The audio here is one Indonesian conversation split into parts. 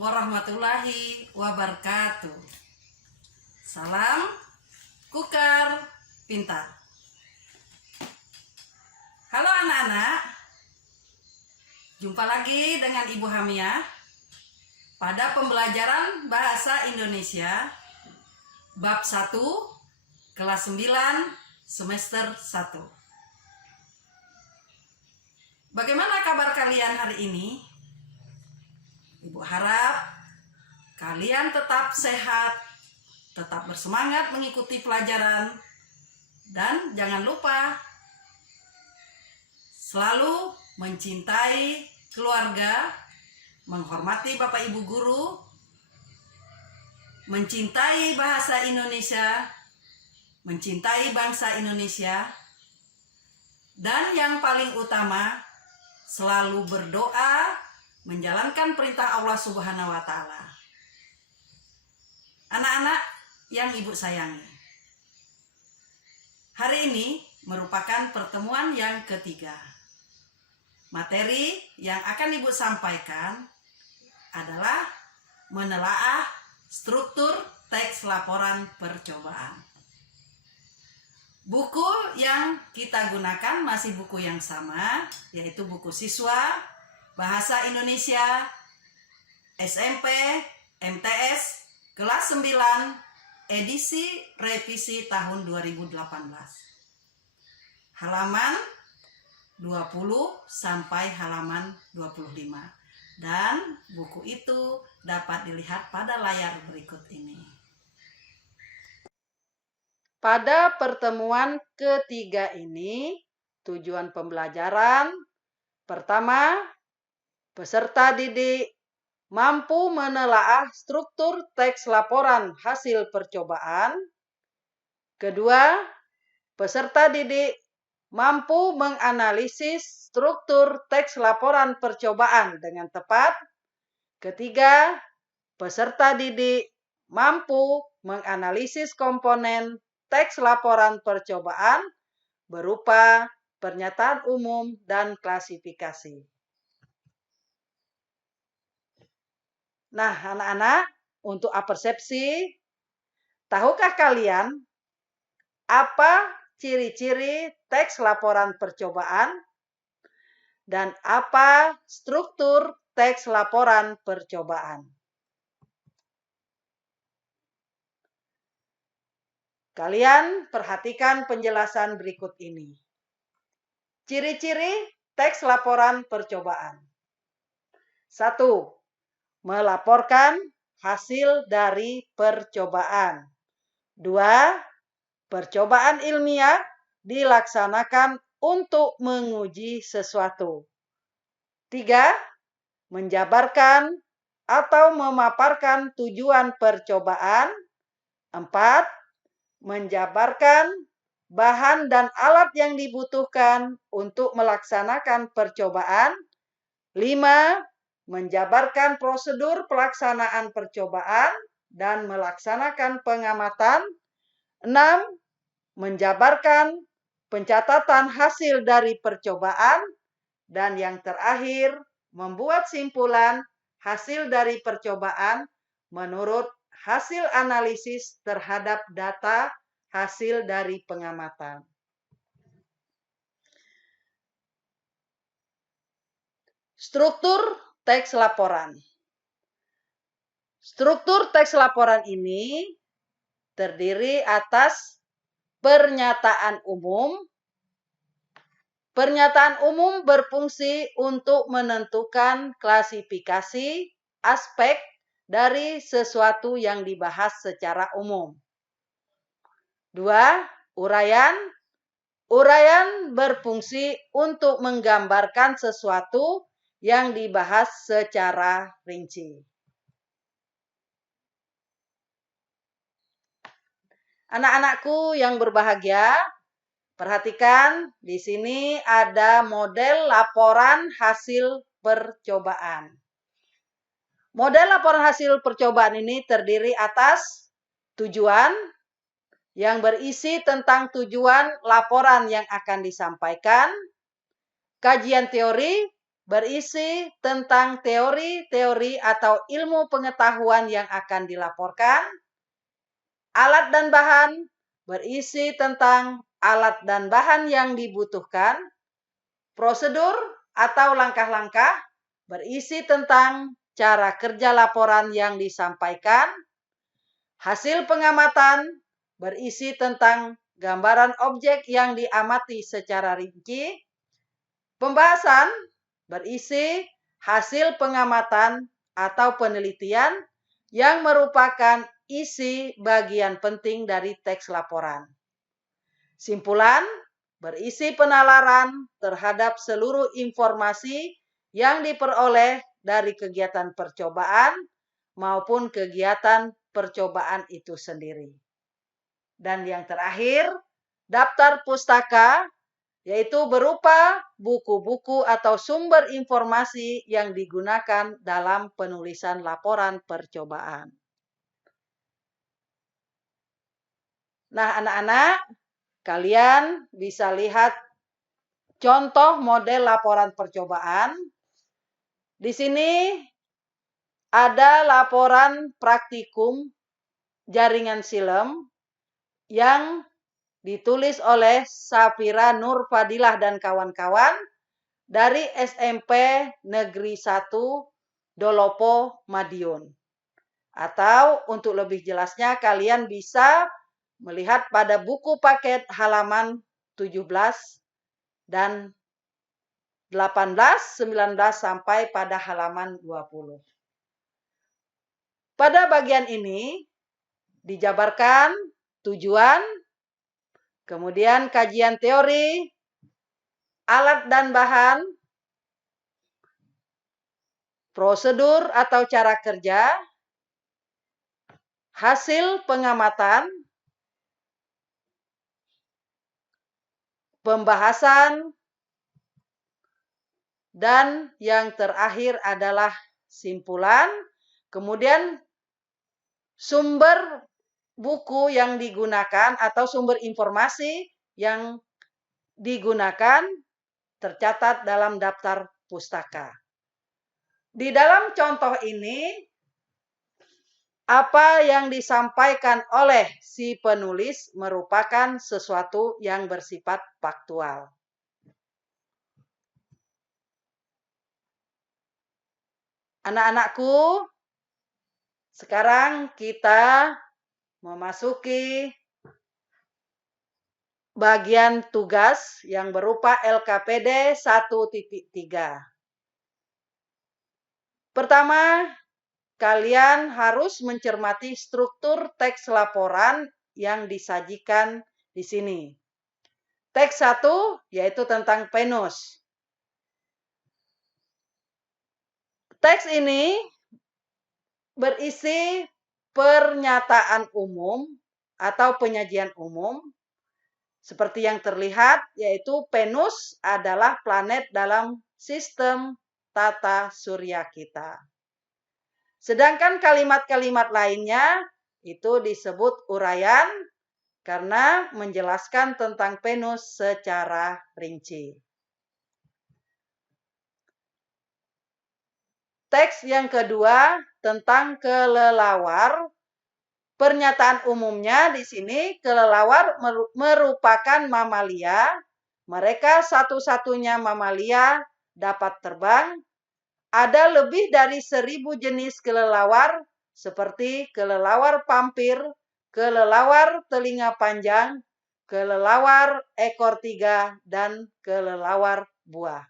warahmatullahi wabarakatuh. Salam Kukar Pintar. Halo anak-anak, jumpa lagi dengan Ibu Hamia pada pembelajaran Bahasa Indonesia Bab 1 Kelas 9 Semester 1. Bagaimana kabar kalian hari ini? Ibu harap kalian tetap sehat, tetap bersemangat mengikuti pelajaran, dan jangan lupa selalu mencintai keluarga, menghormati Bapak Ibu guru, mencintai bahasa Indonesia, mencintai bangsa Indonesia, dan yang paling utama, selalu berdoa, menjalankan perintah Allah Subhanahu wa Ta'ala. Anak-anak yang Ibu sayangi, hari ini merupakan pertemuan yang ketiga. Materi yang akan Ibu sampaikan adalah menelaah struktur teks laporan percobaan. Buku yang kita gunakan masih buku yang sama, yaitu buku siswa Bahasa Indonesia SMP MTS kelas 9 edisi revisi tahun 2018. Halaman 20 sampai halaman 25. Dan buku itu dapat dilihat pada layar berikut ini. Pada pertemuan ketiga ini, tujuan pembelajaran pertama, peserta didik mampu menelaah struktur teks laporan hasil percobaan. Kedua, peserta didik mampu menganalisis struktur teks laporan percobaan dengan tepat. Ketiga, peserta didik mampu menganalisis komponen teks laporan percobaan berupa pernyataan umum dan klasifikasi. Nah, anak-anak, untuk apersepsi, tahukah kalian apa ciri-ciri teks laporan percobaan dan apa struktur teks laporan percobaan? Kalian perhatikan penjelasan berikut ini. Ciri-ciri teks laporan percobaan. 1. Melaporkan hasil dari percobaan. 2. Percobaan ilmiah dilaksanakan untuk menguji sesuatu. 3. Menjabarkan atau memaparkan tujuan percobaan. 4. Menjabarkan bahan dan alat yang dibutuhkan untuk melaksanakan percobaan. 5. Menjabarkan prosedur pelaksanaan percobaan dan melaksanakan pengamatan. 6. Menjabarkan pencatatan hasil dari percobaan. Dan yang terakhir, membuat simpulan hasil dari percobaan menurut hasil analisis terhadap data hasil dari pengamatan. Struktur teks laporan. Struktur teks laporan ini terdiri atas pernyataan umum. Pernyataan umum berfungsi untuk menentukan klasifikasi aspek dari sesuatu yang dibahas secara umum. 2. Uraian. Uraian berfungsi untuk menggambarkan sesuatu yang dibahas secara rinci. Anak-anakku yang berbahagia, perhatikan di sini ada model laporan hasil percobaan. Model laporan hasil percobaan ini terdiri atas tujuan yang berisi tentang tujuan laporan yang akan disampaikan, kajian teori berisi tentang teori-teori atau ilmu pengetahuan yang akan dilaporkan. Alat dan bahan berisi tentang alat dan bahan yang dibutuhkan. Prosedur atau langkah-langkah berisi tentang cara kerja laporan yang disampaikan. Hasil pengamatan berisi tentang gambaran objek yang diamati secara rinci. Pembahasan berisi hasil pengamatan atau penelitian yang merupakan isi bagian penting dari teks laporan. Simpulan berisi penalaran terhadap seluruh informasi yang diperoleh dari kegiatan percobaan maupun kegiatan percobaan itu sendiri. Dan yang terakhir, daftar pustaka, yaitu berupa buku-buku atau sumber informasi yang digunakan dalam penulisan laporan percobaan. Nah, anak-anak, kalian bisa lihat contoh model laporan percobaan. Di sini ada laporan praktikum jaringan silem yang ditulis oleh Safira Nur Fadilah dan kawan-kawan dari SMP Negeri 1 Dolopo, Madiun. Atau untuk lebih jelasnya kalian bisa melihat pada buku paket halaman 17 dan 18, 19 sampai pada halaman 20. Pada bagian ini dijabarkan tujuan, kemudian kajian teori, alat dan bahan, prosedur atau cara kerja, hasil pengamatan, pembahasan, dan yang terakhir adalah simpulan. Kemudian sumber buku yang digunakan atau sumber informasi yang digunakan tercatat dalam daftar pustaka. Di dalam contoh ini, apa yang disampaikan oleh si penulis merupakan sesuatu yang bersifat faktual. Anak-anakku, sekarang kita memasuki bagian tugas yang berupa LKPD 1.3. Pertama, kalian harus mencermati struktur teks laporan yang disajikan di sini. Teks 1 yaitu tentang PENUS. Teks ini berisi pernyataan umum atau penyajian umum. Seperti yang terlihat, yaitu Venus adalah planet dalam sistem tata surya kita. Sedangkan kalimat-kalimat lainnya itu disebut uraian karena menjelaskan tentang Venus secara rinci. Teks yang kedua tentang kelelawar. Pernyataan umumnya di sini, kelelawar merupakan mamalia. Mereka satu-satunya mamalia dapat terbang. Ada lebih dari 1000 jenis kelelawar seperti kelelawar pampir, kelelawar telinga panjang, kelelawar ekor 3, dan kelelawar buah.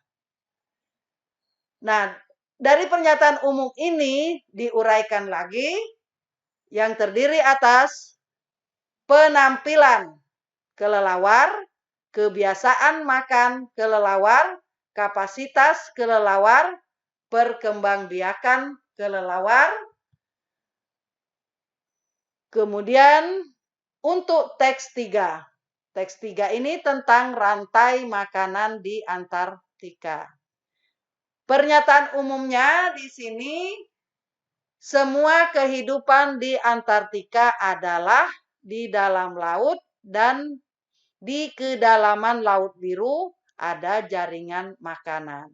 Nah, dari pernyataan umum ini diuraikan lagi yang terdiri atas penampilan kelelawar, kebiasaan makan kelelawar, kapasitas kelelawar, perkembangbiakan kelelawar. Kemudian untuk teks 3. Teks 3 ini tentang rantai makanan di Antartika. Pernyataan umumnya di sini, semua kehidupan di Antartika adalah di dalam laut dan di kedalaman Laut Biru ada jaringan makanan.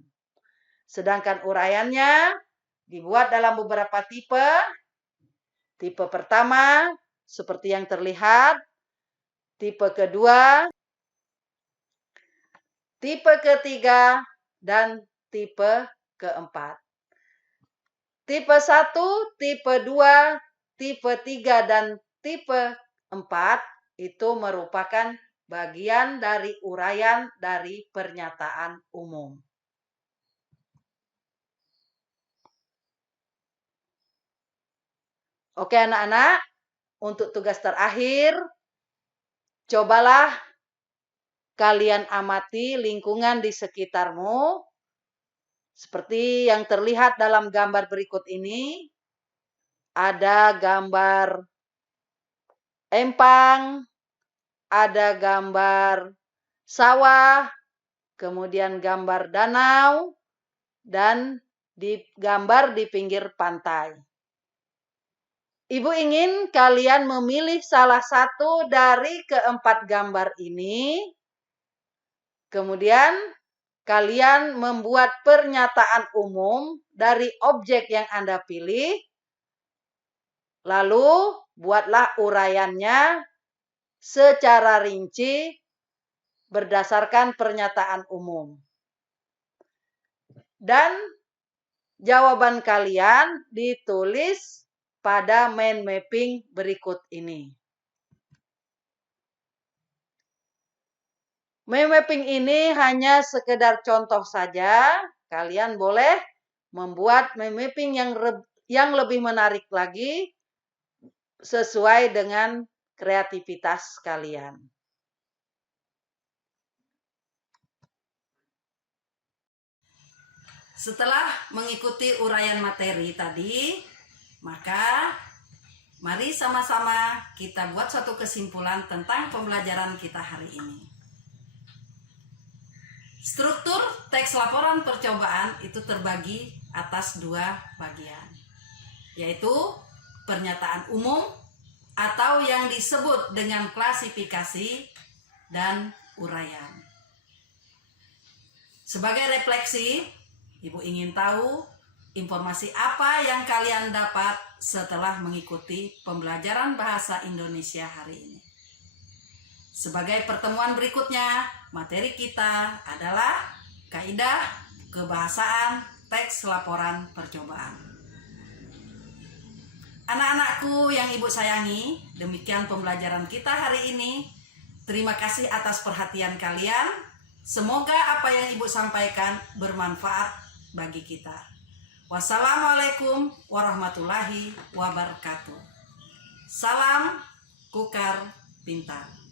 Sedangkan uraiannya dibuat dalam beberapa tipe. Tipe pertama seperti yang terlihat, tipe kedua, tipe ketiga, dan tipe keempat. Tipe 1, tipe 2, tipe 3, dan tipe 4 itu merupakan bagian dari uraian dari pernyataan umum. Oke anak-anak, untuk tugas terakhir, cobalah kalian amati lingkungan di sekitarmu. Seperti yang terlihat dalam gambar berikut ini, ada gambar empang, ada gambar sawah, kemudian gambar danau, dan gambar di pinggir pantai. Ibu ingin kalian memilih salah satu dari keempat gambar ini. Kemudian kalian membuat pernyataan umum dari objek yang Anda pilih. Lalu buatlah uraiannya secara rinci berdasarkan pernyataan umum. Dan jawaban kalian ditulis pada mind mapping berikut ini. Mind mapping ini hanya sekedar contoh saja. Kalian boleh membuat mind mapping yang lebih menarik lagi sesuai dengan kreativitas kalian. Setelah mengikuti uraian materi tadi, maka mari sama-sama kita buat suatu kesimpulan tentang pembelajaran kita hari ini. Struktur teks laporan percobaan itu terbagi atas dua bagian, yaitu pernyataan umum atau yang disebut dengan klasifikasi dan uraian. Sebagai refleksi, Ibu ingin tahu informasi apa yang kalian dapat setelah mengikuti pembelajaran bahasa Indonesia hari ini. Sebagai pertemuan berikutnya, materi kita adalah kaidah kebahasaan teks laporan percobaan. Anak-anakku yang Ibu sayangi, demikian pembelajaran kita hari ini. Terima kasih atas perhatian kalian. Semoga apa yang Ibu sampaikan bermanfaat bagi kita. Wassalamualaikum warahmatullahi wabarakatuh. Salam Kukar Pintar.